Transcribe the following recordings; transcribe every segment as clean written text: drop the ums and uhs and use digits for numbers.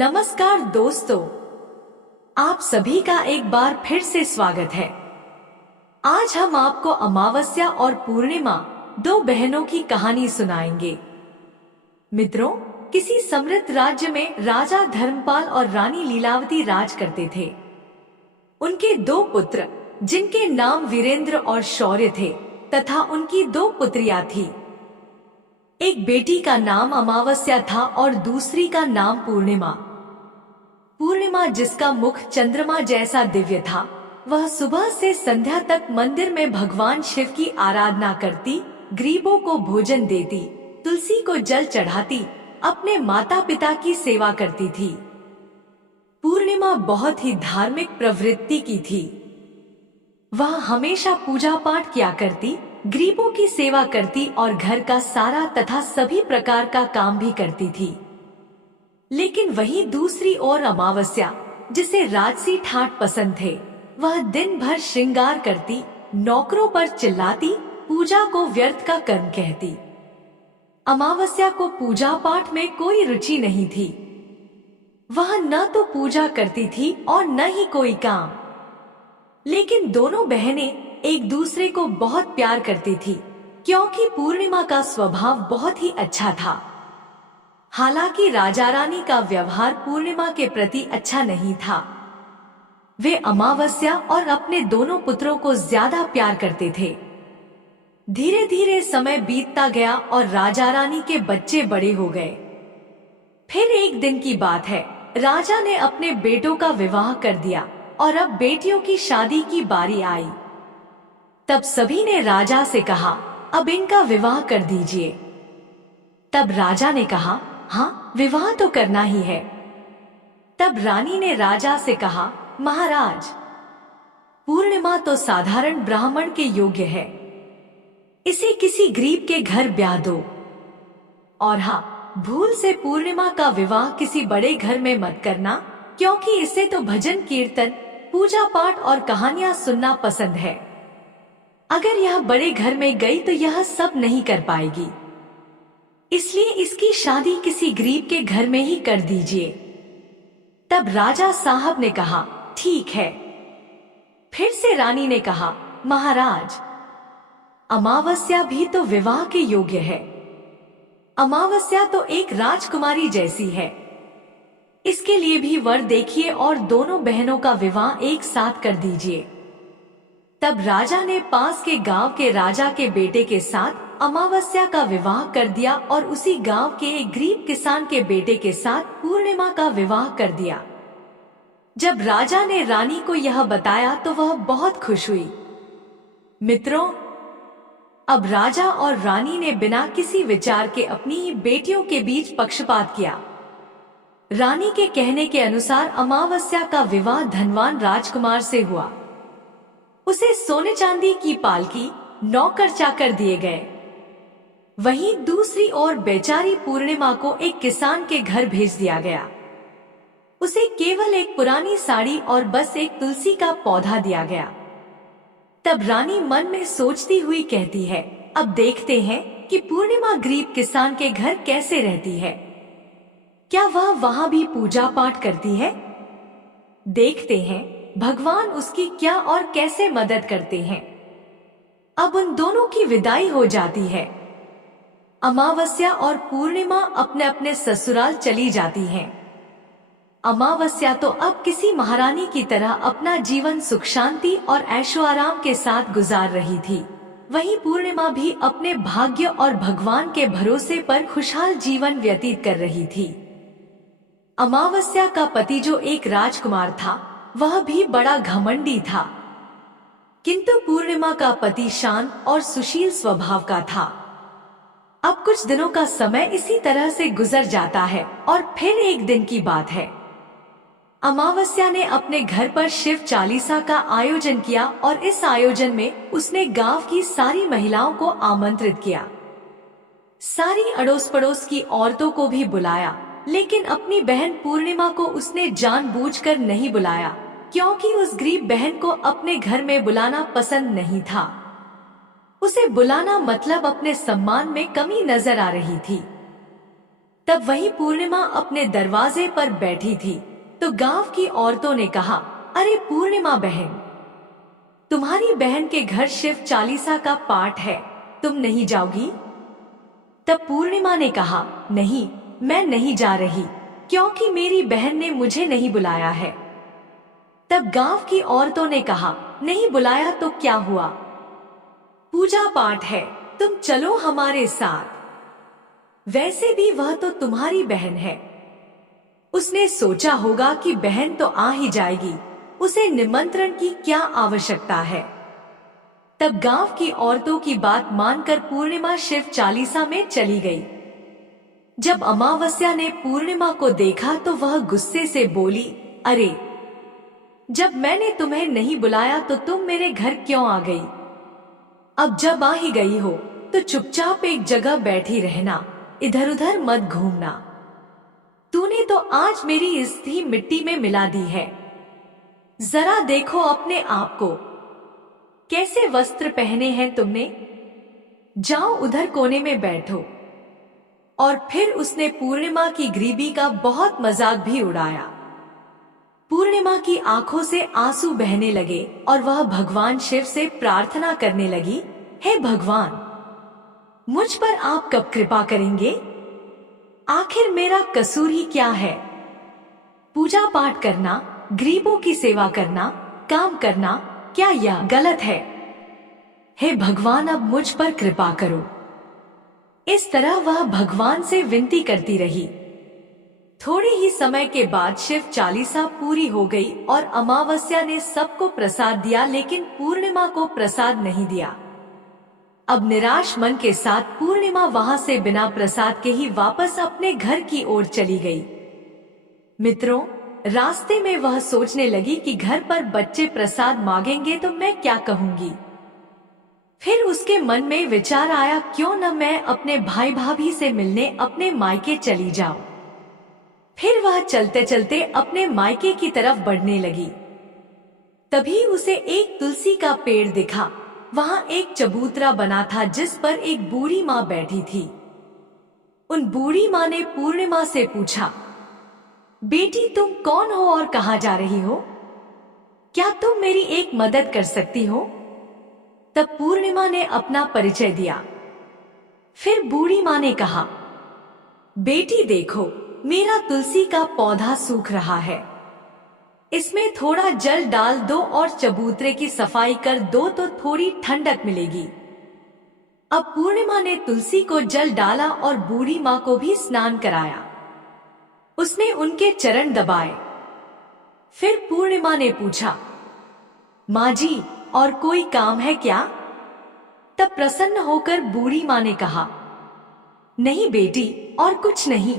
नमस्कार दोस्तों, आप सभी का एक बार फिर से स्वागत है। आज हम आपको अमावस्या और पूर्णिमा दो बहनों की कहानी सुनाएंगे। मित्रों, किसी समृद्ध राज्य में राजा धर्मपाल और रानी लीलावती राज करते थे। उनके दो पुत्र, जिनके नाम वीरेंद्र और शौर्य थे, तथा उनकी दो पुत्रियां थी। एक बेटी का नाम अमावस्या था और दूसरी का नाम पूर्णिमा। पूर्णिमा, जिसका मुख चंद्रमा जैसा दिव्य था, वह सुबह से संध्या तक मंदिर में भगवान शिव की आराधना करती, गरीबों को भोजन देती, तुलसी को जल चढ़ाती, अपने माता पिता की सेवा करती थी। पूर्णिमा बहुत ही धार्मिक प्रवृत्ति की थी। वह हमेशा पूजा पाठ किया करती, गरीबों की सेवा करती और घर का सारा तथा सभी प्रकार का काम भी करती थी। लेकिन वहीं दूसरी ओर अमावस्या, जिसे राजसी ठाट पसंद थे, वह दिन भर श्रृंगार करती, नौकरों पर चिल्लाती, पूजा को व्यर्थ का कर्म कहती। अमावस्या को पूजा पाठ में कोई रुचि नहीं थी। वह न तो पूजा करती थी और न ही कोई काम। लेकिन दोनों बहनें एक दूसरे को बहुत प्यार करती थी, क्योंकि पूर्णिमा का स्वभाव बहुत ही अच्छा था। हालांकि राजा रानी का व्यवहार पूर्णिमा के प्रति अच्छा नहीं था। वे अमावस्या और अपने दोनों पुत्रों को ज्यादा प्यार करते थे। धीरे धीरे समय बीतता गया और राजा रानी के बच्चे बड़े हो गए। फिर एक दिन की बात है, राजा ने अपने बेटों का विवाह कर दिया और अब बेटियों की शादी की बारी आई। तब सभी ने राजा से कहा, अब इनका विवाह कर दीजिए। तब राजा ने कहा, हाँ, विवाह तो करना ही है। तब रानी ने राजा से कहा, महाराज, पूर्णिमा तो साधारण ब्राह्मण के योग्य है, इसे किसी गरीब के घर ब्याह दो। और हाँ, भूल से पूर्णिमा का विवाह किसी बड़े घर में मत करना, क्योंकि इसे तो भजन कीर्तन, पूजा पाठ और कहानियां सुनना पसंद है। अगर यह बड़े घर में गई तो यह सब नहीं कर पाएगी, इसलिए इसकी शादी किसी गरीब के घर में ही कर दीजिए। तब राजा साहब ने कहा, ठीक है। फिर से रानी ने कहा, महाराज, अमावस्या भी तो विवाह के योग्य है। अमावस्या तो एक राजकुमारी जैसी है, इसके लिए भी वर देखिए और दोनों बहनों का विवाह एक साथ कर दीजिए। तब राजा ने पास के गांव के राजा के बेटे के साथ अमावस्या का विवाह कर दिया और उसी गांव के एक गरीब किसान के बेटे के साथ पूर्णिमा का विवाह कर दिया। जब राजा ने रानी को यह बताया तो वह बहुत खुश हुई। मित्रों, अब राजा और रानी ने बिना किसी विचार के अपनी ही बेटियों के बीच पक्षपात किया। रानी के कहने के अनुसार अमावस्या का विवाह धनवान राजकुमार से हुआ। उसे सोने चांदी की पालकी, नौकर चाकर दिए गए। वहीं दूसरी ओर बेचारी पूर्णिमा को एक किसान के घर भेज दिया गया। उसे केवल एक पुरानी साड़ी और बस एक तुलसी का पौधा दिया गया। तब रानी मन में सोचती हुई कहती है, अब देखते हैं कि पूर्णिमा गरीब किसान के घर कैसे रहती है। क्या वह वहां भी पूजा पाठ करती है? देखते हैं भगवान उसकी क्या और कैसे मदद करते हैं। अब उन दोनों की विदाई हो जाती है। अमावस्या और पूर्णिमा अपने अपने ससुराल चली जाती हैं। अमावस्या तो अब किसी महारानी की तरह अपना जीवन सुख शांति और ऐशो आराम के साथ गुजार रही थी। वहीं पूर्णिमा भी अपने भाग्य और भगवान के भरोसे पर खुशहाल जीवन व्यतीत कर रही थी। अमावस्या का पति, जो एक राजकुमार था, वह भी बड़ा घमंडी था, किंतु पूर्णिमा का पति शांत और सुशील स्वभाव का था। अब कुछ दिनों का समय इसी तरह से गुजर जाता है और फिर एक दिन की बात है। अमावस्या ने अपने घर पर शिव चालीसा का आयोजन किया और इस आयोजन में उसने गांव की सारी महिलाओं को आमंत्रित किया। सारी अड़ोस पड़ोस की औरतों को भी बुलाया, लेकिन अपनी बहन पूर्णिमा को उसने जानबूझकर नहीं बुलाया, क्योंकि उस गरीब बहन को अपने घर में बुलाना पसंद नहीं था। उसे बुलाना मतलब अपने सम्मान में कमी नजर आ रही थी। तब वहीं पूर्णिमा अपने दरवाजे पर बैठी थी तो गांव की औरतों ने कहा, अरे पूर्णिमा बहन, तुम्हारी बहन के घर शिव चालीसा का पाठ है, तुम नहीं जाओगी? तब पूर्णिमा ने कहा, नहीं, मैं नहीं जा रही, क्योंकि मेरी बहन ने मुझे नहीं बुलाया है। तब गांव की औरतों ने कहा, नहीं बुलाया तो क्या हुआ, पूजा पाठ है, तुम चलो हमारे साथ। वैसे भी वह तो तुम्हारी बहन है। उसने सोचा होगा कि बहन तो आ ही जाएगी, उसे निमंत्रण की क्या आवश्यकता है। तब गांव की औरतों की बात मानकर पूर्णिमा शिव चालीसा में चली गई। जब अमावस्या ने पूर्णिमा को देखा तो वह गुस्से से बोली, अरे, जब मैंने तुम्हें नहीं बुलाया तो तुम मेरे घर क्यों आ गई? अब जब आ ही गई हो तो चुपचाप एक जगह बैठी रहना, इधर उधर मत घूमना। तूने तो आज मेरी स्थिति मिट्टी में मिला दी है। जरा देखो अपने आप को, कैसे वस्त्र पहने हैं तुमने? जाओ उधर कोने में बैठो। और फिर उसने पूर्णिमा की गरीबी का बहुत मजाक भी उड़ाया। पूर्णिमा की आंखों से आंसू बहने लगे और वह भगवान शिव से प्रार्थना करने लगी, हे भगवान, मुझ पर आप कब कृपा करेंगे? आखिर मेरा कसूर ही क्या है? पूजा पाठ करना, गरीबों की सेवा करना, काम करना, क्या यह गलत है? हे भगवान, अब मुझ पर कृपा करो। इस तरह वह भगवान से विनती करती रही। थोड़े ही समय के बाद शिव चालीसा पूरी हो गई और अमावस्या ने सबको प्रसाद दिया, लेकिन पूर्णिमा को प्रसाद नहीं दिया। अब निराश मन के साथ पूर्णिमा वहां से बिना प्रसाद के ही वापस अपने घर की ओर चली गई। मित्रों, रास्ते में वह सोचने लगी कि घर पर बच्चे प्रसाद मांगेंगे तो मैं क्या कहूंगी। फिर उसके मन में विचार आया, क्यों न मैं अपने भाई भाभी से मिलने अपने मायके चली जाऊं। फिर वह चलते चलते अपने मायके की तरफ बढ़ने लगी। तभी उसे एक तुलसी का पेड़ दिखा। वहां एक चबूतरा बना था जिस पर एक बूढ़ी माँ बैठी थी। उन बूढ़ी माँ ने पूर्णिमा से पूछा, बेटी, तुम कौन हो और कहाँ जा रही हो? क्या तुम मेरी एक मदद कर सकती हो? तब पूर्णिमा ने अपना परिचय दिया। फिर बूढ़ी माँ ने कहा, बेटी देखो, मेरा तुलसी का पौधा सूख रहा है, इसमें थोड़ा जल डाल दो और चबूतरे की सफाई कर दो तो थोड़ी ठंडक मिलेगी। अब पूर्णिमा ने तुलसी को जल डाला और बूढ़ी माँ को भी स्नान कराया। उसने उनके चरण दबाए। फिर पूर्णिमा ने पूछा, माँ जी, और कोई काम है क्या? तब प्रसन्न होकर बूढ़ी माँ ने कहा, नहीं बेटी, और कुछ नहीं,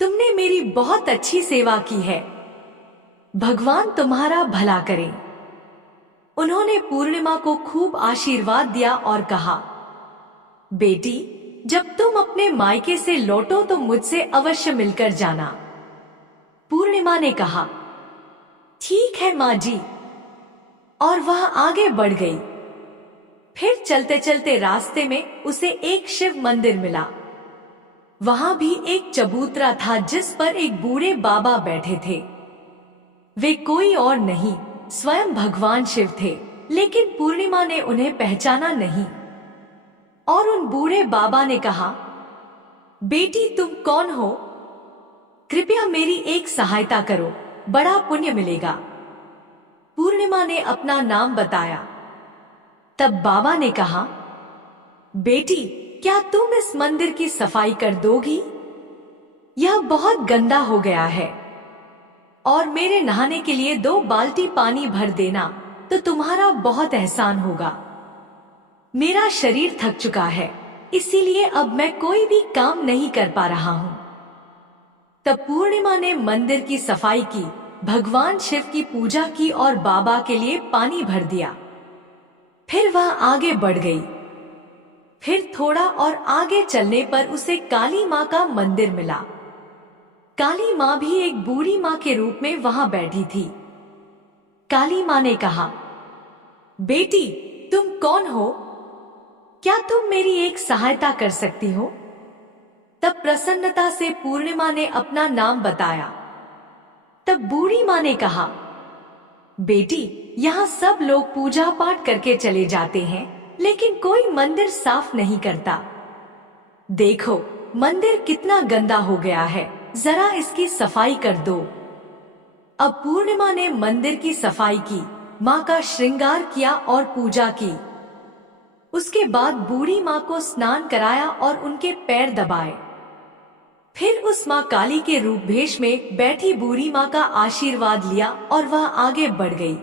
तुमने मेरी बहुत अच्छी सेवा की है, भगवान तुम्हारा भला करे। उन्होंने पूर्णिमा को खूब आशीर्वाद दिया और कहा, बेटी, जब तुम अपने मायके से लौटो तो मुझसे अवश्य मिलकर जाना। पूर्णिमा ने कहा, ठीक है माँ जी, और वह आगे बढ़ गई। फिर चलते चलते रास्ते में उसे एक शिव मंदिर मिला। वहां भी एक चबूतरा था जिस पर एक बूढ़े बाबा बैठे थे। वे कोई और नहीं, स्वयं भगवान शिव थे, लेकिन पूर्णिमा ने उन्हें पहचाना नहीं। और उन बूढ़े बाबा ने कहा, बेटी, तुम कौन हो? कृपया मेरी एक सहायता करो, बड़ा पुण्य मिलेगा। पूर्णिमा ने अपना नाम बताया। तब बाबा ने कहा, बेटी, क्या तुम इस मंदिर की सफाई कर दोगी? यह बहुत गंदा हो गया है, और मेरे नहाने के लिए 2 बाल्टी पानी भर देना तो तुम्हारा बहुत एहसान होगा। मेरा शरीर थक चुका है, इसीलिए अब मैं कोई भी काम नहीं कर पा रहा हूँ। तब पूर्णिमा ने मंदिर की सफाई की, भगवान शिव की पूजा की और बाबा के लिए पानी भर दिया। फिर वह आगे बढ़ गई। फिर थोड़ा और आगे चलने पर उसे काली माँ का मंदिर मिला। काली माँ भी एक बूढ़ी माँ के रूप में वहां बैठी थी। काली माँ ने कहा, बेटी, तुम कौन हो? क्या तुम मेरी एक सहायता कर सकती हो? तब प्रसन्नता से पूर्णिमा ने अपना नाम बताया। तब बूढ़ी माँ ने कहा, बेटी, यहाँ सब लोग पूजा पाठ करके चले जाते हैं, लेकिन कोई मंदिर साफ नहीं करता। देखो, मंदिर कितना गंदा हो गया है, जरा इसकी सफाई कर दो। अब पूर्णिमा ने मंदिर की सफाई की, माँ का श्रृंगार किया और पूजा की। उसके बाद बूढ़ी माँ को स्नान कराया और उनके पैर दबाए। फिर उस माँ काली के रूप भेष में बैठी बूढ़ी माँ का आशीर्वाद लिया और वह आगे बढ़ गई।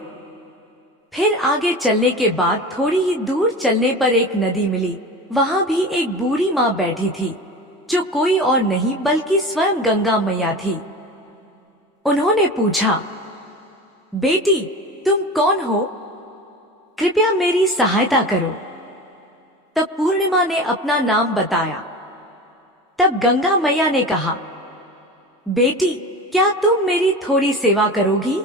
फिर आगे चलने के बाद थोड़ी ही दूर चलने पर एक नदी मिली। वहाँ भी एक बूढ़ी माँ बैठी थी, जो कोई और नहीं बल्कि स्वयं गंगा मैया थी। उन्होंने पूछा, बेटी, तुम कौन हो? कृपया मेरी सहायता करो। तब पूर्णिमा ने अपना नाम बताया। तब गंगा मैया ने कहा, बेटी, क्या तुम मेरी थोड़ी सेवा करोगी?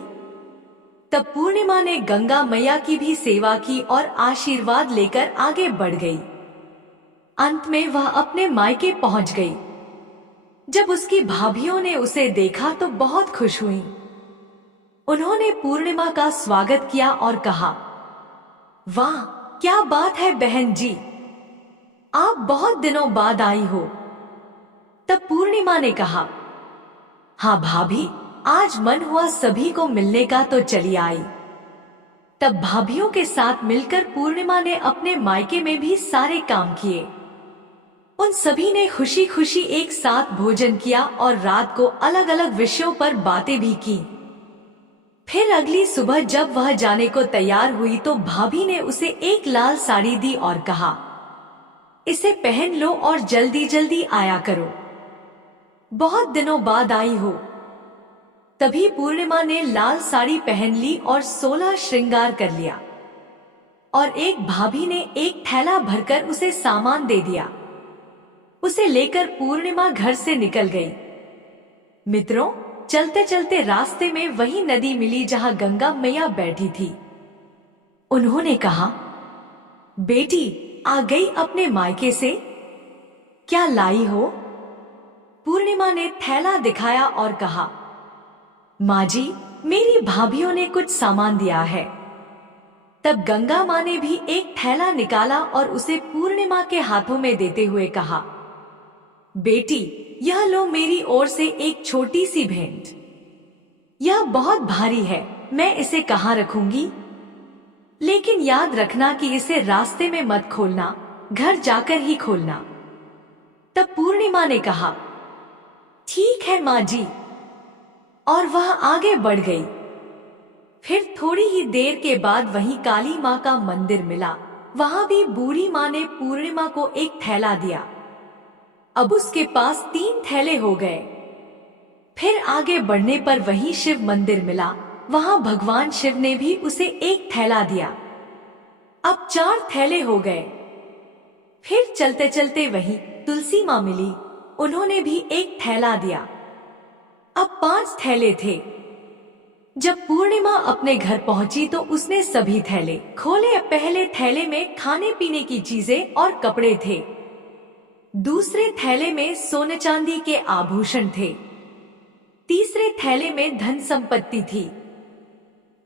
तब पूर्णिमा ने गंगा मैया की भी सेवा की और आशीर्वाद लेकर आगे बढ़ गई। अंत में वह अपने मायके पहुंच गई। जब उसकी भाभियों ने उसे देखा तो बहुत खुश हुई। उन्होंने पूर्णिमा का स्वागत किया और कहा, वाह, क्या बात है बहन जी, आप बहुत दिनों बाद आई हो। तब पूर्णिमा ने कहा, हाँ भाभी, आज मन हुआ सभी को मिलने का तो चली आई। तब भाभियों के साथ मिलकर पूर्णिमा ने अपने मायके में भी सारे काम किए। उन सभी ने खुशी खुशी एक साथ भोजन किया और रात को अलग अलग विषयों पर बातें भी की। फिर अगली सुबह जब वह जाने को तैयार हुई तो भाभी ने उसे एक लाल साड़ी दी और कहा, इसे पहन लो और जल्दी जल्दी आया करो, बहुत दिनों बाद आई हो। तभी पूर्णिमा ने लाल साड़ी पहन ली और 16 श्रृंगार कर लिया और एक भाभी ने एक थैला भरकर उसे सामान दे दिया। उसे लेकर पूर्णिमा घर से निकल गई। मित्रों, चलते चलते रास्ते में वही नदी मिली जहां गंगा मैया बैठी थी। उन्होंने कहा, बेटी, आ गई अपने मायके से? क्या लाई हो? पूर्णिमा ने थैला दिखाया और कहा, माँ जी, मेरी भाभियों ने कुछ सामान दिया है। तब गंगा माँ ने भी एक थैला निकाला और उसे पूर्णिमा के हाथों में देते हुए कहा, बेटी, यह लो मेरी ओर से एक छोटी सी भेंट। यह बहुत भारी है, मैं इसे कहाँ रखूंगी? लेकिन याद रखना कि इसे रास्ते में मत खोलना, घर जाकर ही खोलना। तब पूर्णिमा ने कहा, ठीक है माँ जी, और वह आगे बढ़ गई। फिर थोड़ी ही देर के बाद वहीं काली माँ का मंदिर मिला। वहां भी बूढ़ी माँ ने पूर्णिमा को एक थैला दिया। अब उसके पास 3 थैले हो गए। फिर आगे बढ़ने पर वहीं शिव मंदिर मिला। वहां भगवान शिव ने भी उसे एक थैला दिया। अब 4 थैले हो गए। फिर चलते चलते वहीं तुलसी माँ मिली। उन्होंने भी एक थैला दिया। अब 5 थैले थे। जब पूर्णिमा अपने घर पहुंची तो उसने सभी थैले खोले। पहले थैले में खाने पीने की चीजें और कपड़े थे। दूसरे थैले में सोने चांदी के आभूषण थे। तीसरे थैले में धन संपत्ति थी।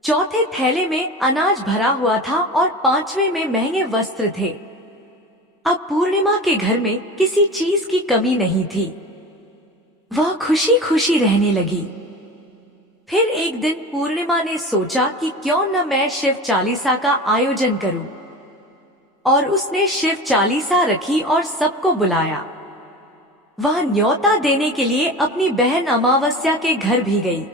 चौथे थैले में अनाज भरा हुआ था और 5वें में महंगे वस्त्र थे। अब पूर्णिमा के घर में किसी चीज की कमी नहीं थी। वह खुशी खुशी रहने लगी। फिर एक दिन पूर्णिमा ने सोचा कि क्यों न मैं शिव चालीसा का आयोजन करूं, और उसने शिव चालीसा रखी और सबको बुलाया। वह न्योता देने के लिए अपनी बहन अमावस्या के घर भी गई।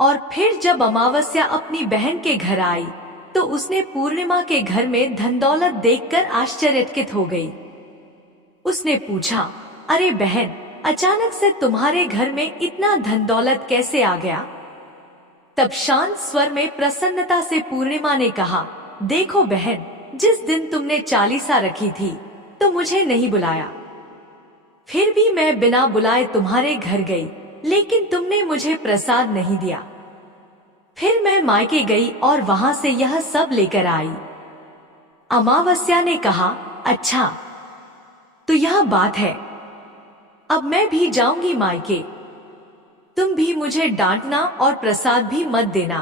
और फिर जब अमावस्या अपनी बहन के घर आई तो उसने पूर्णिमा के घर में धन दौलत देखकर आश्चर्यचकित हो गई। उसने पूछा, अरे बहन, अचानक से तुम्हारे घर में इतना धन दौलत कैसे आ गया? तब शांत स्वर में प्रसन्नता से पूर्णिमा ने कहा, देखो बहन, जिस दिन तुमने चालीसा रखी थी तो मुझे नहीं बुलाया। फिर भी मैं बिना बुलाए तुम्हारे घर गई, लेकिन तुमने मुझे प्रसाद नहीं दिया। फिर मैं मायके गई और वहां से यह सब लेकर आई। अमावस्या ने कहा, अच्छा, तो यह बात है। अब मैं भी जाऊंगी मायके। तुम भी मुझे डांटना और प्रसाद भी मत देना।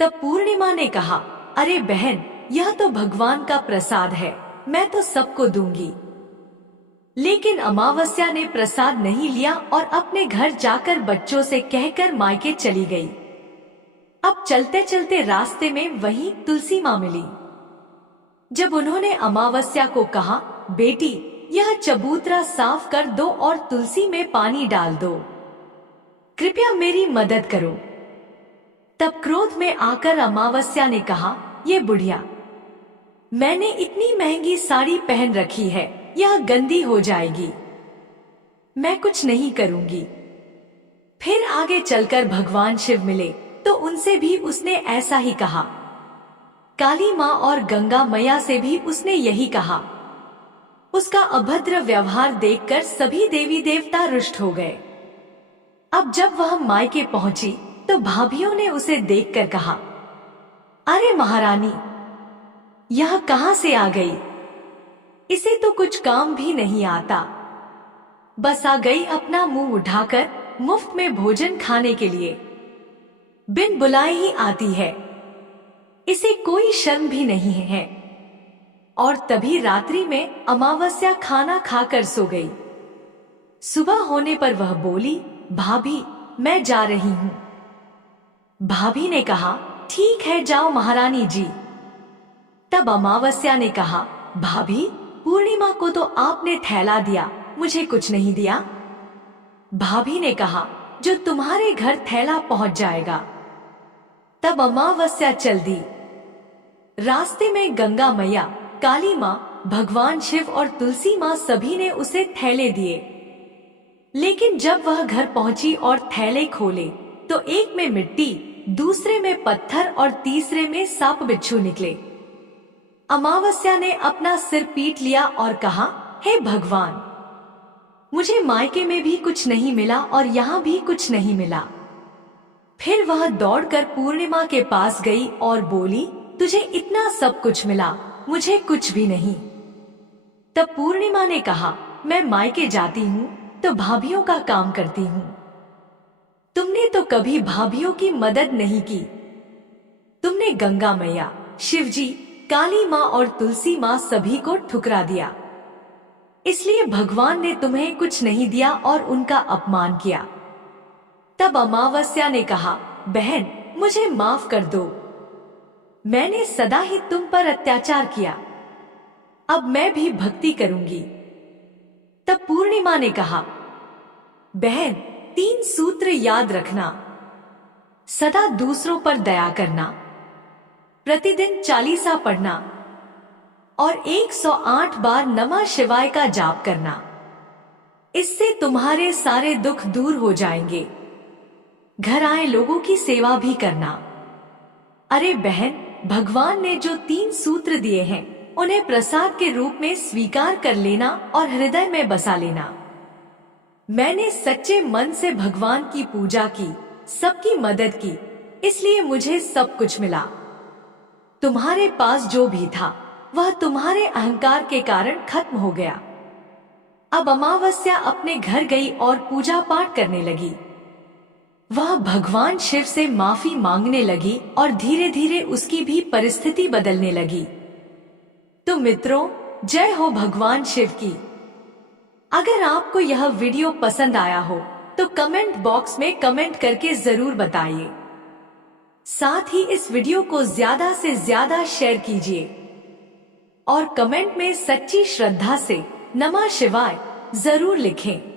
तब पूर्णिमा ने कहा, अरे बहन, यह तो भगवान का प्रसाद है, मैं तो सबको दूंगी। लेकिन अमावस्या ने प्रसाद नहीं लिया और अपने घर जाकर बच्चों से कहकर मायके चली गई। अब चलते चलते रास्ते में वहीं तुलसी माँ मिली। जब उन्होंने अमावस्या को कहा, बेटी, यह चबूतरा साफ कर दो और तुलसी में पानी डाल दो, कृपया मेरी मदद करो। तब क्रोध में आकर अमावस्या ने कहा, ये बुढ़िया, मैंने इतनी महंगी साड़ी पहन रखी है, यह गंदी हो जाएगी, मैं कुछ नहीं करूंगी। फिर आगे चलकर भगवान शिव मिले तो उनसे भी उसने ऐसा ही कहा। काली माँ और गंगा मैया से भी उसने यही कहा। उसका अभद्र व्यवहार देखकर सभी देवी देवता रुष्ट हो गए। अब जब वह मायके पहुंची तो भाभियों ने उसे देखकर कहा, अरे महारानी, यह कहां से आ गई? इसे तो कुछ काम भी नहीं आता, बस आ गई अपना मुंह उठाकर मुफ्त में भोजन खाने के लिए, बिन बुलाए ही आती है, इसे कोई शर्म भी नहीं है। और तभी रात्रि में अमावस्या खाना खाकर सो गई। सुबह होने पर वह बोली, भाभी, मैं जा रही हूँ। भाभी ने कहा, ठीक है, जाओ महारानी जी। तब अमावस्या ने कहा, भाभी, पूर्णिमा को तो आपने थैला दिया, मुझे कुछ नहीं दिया। भाभी ने कहा, जो तुम्हारे घर थैला पहुंच जाएगा। तब अमावस्या चल दी। रास्ते में गंगा मैया, काली माँ, भगवान शिव और तुलसी माँ सभी ने उसे थैले दिए। लेकिन जब वह घर पहुंची और थैले खोले तो एक में मिट्टी, दूसरे में पत्थर और तीसरे में सांप बिच्छू निकले। अमावस्या ने अपना सिर पीट लिया और कहा, हे भगवान, मुझे मायके में भी कुछ नहीं मिला और यहाँ भी कुछ नहीं मिला। फिर वह दौड़कर पूर्णिमा के पास गई और बोली, तुझे इतना सब कुछ मिला, मुझे कुछ भी नहीं। तब पूर्णिमा ने कहा, मैं मायके जाती हूँ तो भाभियों का काम करती हूँ। तुमने तो कभी भाभियों की मदद नहीं की। तुमने गंगा मैया, शिवजी, काली माँ और तुलसी माँ सभी को ठुकरा दिया। इसलिए भगवान ने तुम्हें कुछ नहीं दिया और उनका अपमान किया। तब अमावस्या ने कहा, बहन, मुझे माफ कर दो, मैंने सदा ही तुम पर अत्याचार किया, अब मैं भी भक्ति करूंगी। तब पूर्णिमा ने कहा, बहन, 3 सूत्र याद रखना, सदा दूसरों पर दया करना, प्रतिदिन 40 पढ़ना और 108 बार नमः शिवाय का जाप करना। इससे तुम्हारे सारे दुख दूर हो जाएंगे। घर आए लोगों की सेवा भी करना। अरे बहन, भगवान ने जो 3 सूत्र दिए हैं उन्हें प्रसाद के रूप में स्वीकार कर लेना और हृदय में बसा लेना। मैंने सच्चे मन से भगवान की पूजा की, सबकी मदद की, इसलिए मुझे सब कुछ मिला। तुम्हारे पास जो भी था वह तुम्हारे अहंकार के कारण खत्म हो गया। अब अमावस्या अपने घर गई और पूजा पाठ करने लगी। वह भगवान शिव से माफी मांगने लगी और धीरे धीरे उसकी भी परिस्थिति बदलने लगी। तो मित्रों, जय हो भगवान शिव की। अगर आपको यह वीडियो पसंद आया हो तो कमेंट बॉक्स में कमेंट करके जरूर बताइए। साथ ही इस वीडियो को ज्यादा से ज्यादा शेयर कीजिए और कमेंट में सच्ची श्रद्धा से नमः शिवाय जरूर लिखें।